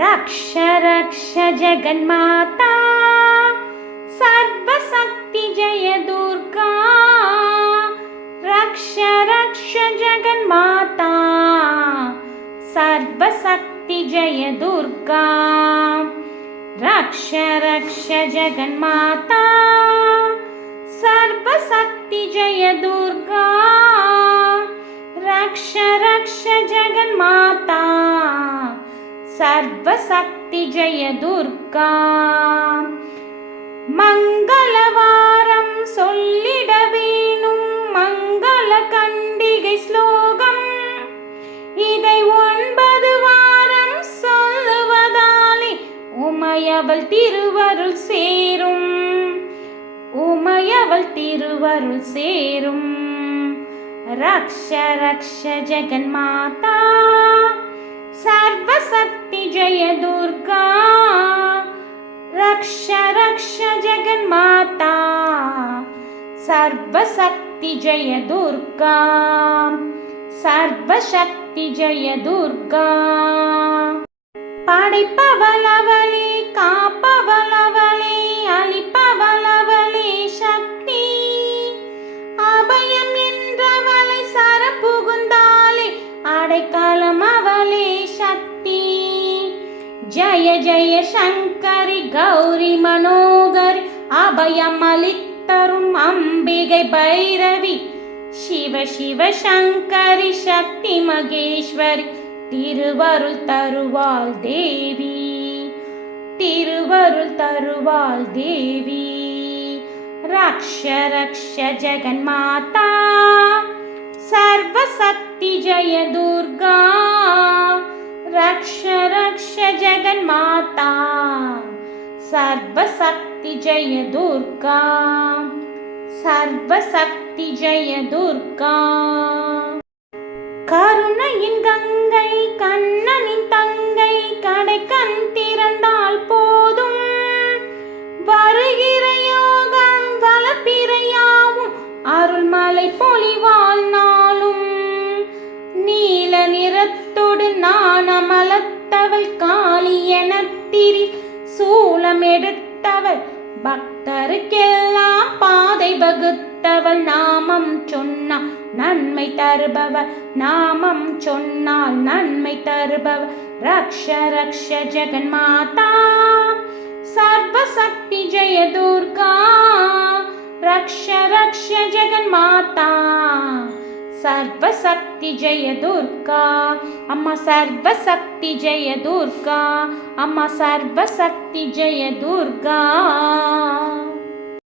రక్ష రక్ష జగన్మాతా సర్వశక్తి జయ దుర్గా రక్ష రక్ష జగన్మాతా సర్వశక్తి జయ దుర్గా రక్ష రక్ష జగన్మాతా సర్వశక్తి జయ దుర్గా రక్ష రక్ష జగన్మాతా சர்வசக்திஜயதுர்கா மங்களவாரம் சொல்லிட வேணும் மங்கள கண்டிகை ஸ்லோகம். இதை ஒன்பது வாரம் சொல்லுவதாலே உமையவள் திருவருள் சேரும். உமையவள் திருவருள் சேரும். ரக்ஷ ரக்ஷ ஜெகன் மாதா रक्ष जगन्माता सर्वशक्ति जय दुर्गा सर्वशक्ति जय दुर्गा படைப்பவளவளே காப்பவளவளே அளிப்பவளவளே சக்தி அபயம் என்றவளை சர புகுந்தாலே அடைக்காலம் அவளே சக்தி ஜய ஜய சங்கரி கௌரி மனோகர் அபயமளித்தரும் அம்பிகை பைரவி சிவ சிவ சங்கரி சக்தி மகேஸ்வரி திருவருள் தருவாள் தேவி திருவருள் தருவாள் தேவி ரக்ஷ ரக்ஷ ஜெகன்மாதா சர்வசக்தி ஜெய துர்கா ரக்ஷ जगन्माता सर्वशक्ति जय दुर्गा सर्वशक्ति जय दुर्गा கருணையின் கங்கை கண்ணனின் தங்கை கடை கண் திறந்தால் போதும் வருகிற யோகம் வளப்பிறையாவும் அருள்மலை பொழிவாள் நாளும் நீல நிறத்தோடு நாணமலத்தவள் காளி சூலம் எடுத்தவள். பக்தருக்கெல்லாம் பாதை வகுத்தவள். நாமம் சொன்னாள் நன்மை தருபவள். நாமம் சொன்னால் நன்மை தருபவள். ரக்ஷ ரக்ஷ ஜெகன் மாதா சர்வசக்தி ஜெய துர்கா ரக்ஷ ரக்ஷ ஜெகன் மாதா சர்வசக்தி ஜெய துர்கா. அம்மா சர்வசக்தி ஜெய துர்கா. அம்மா சர்வசக்தி ஜெய துர்கா.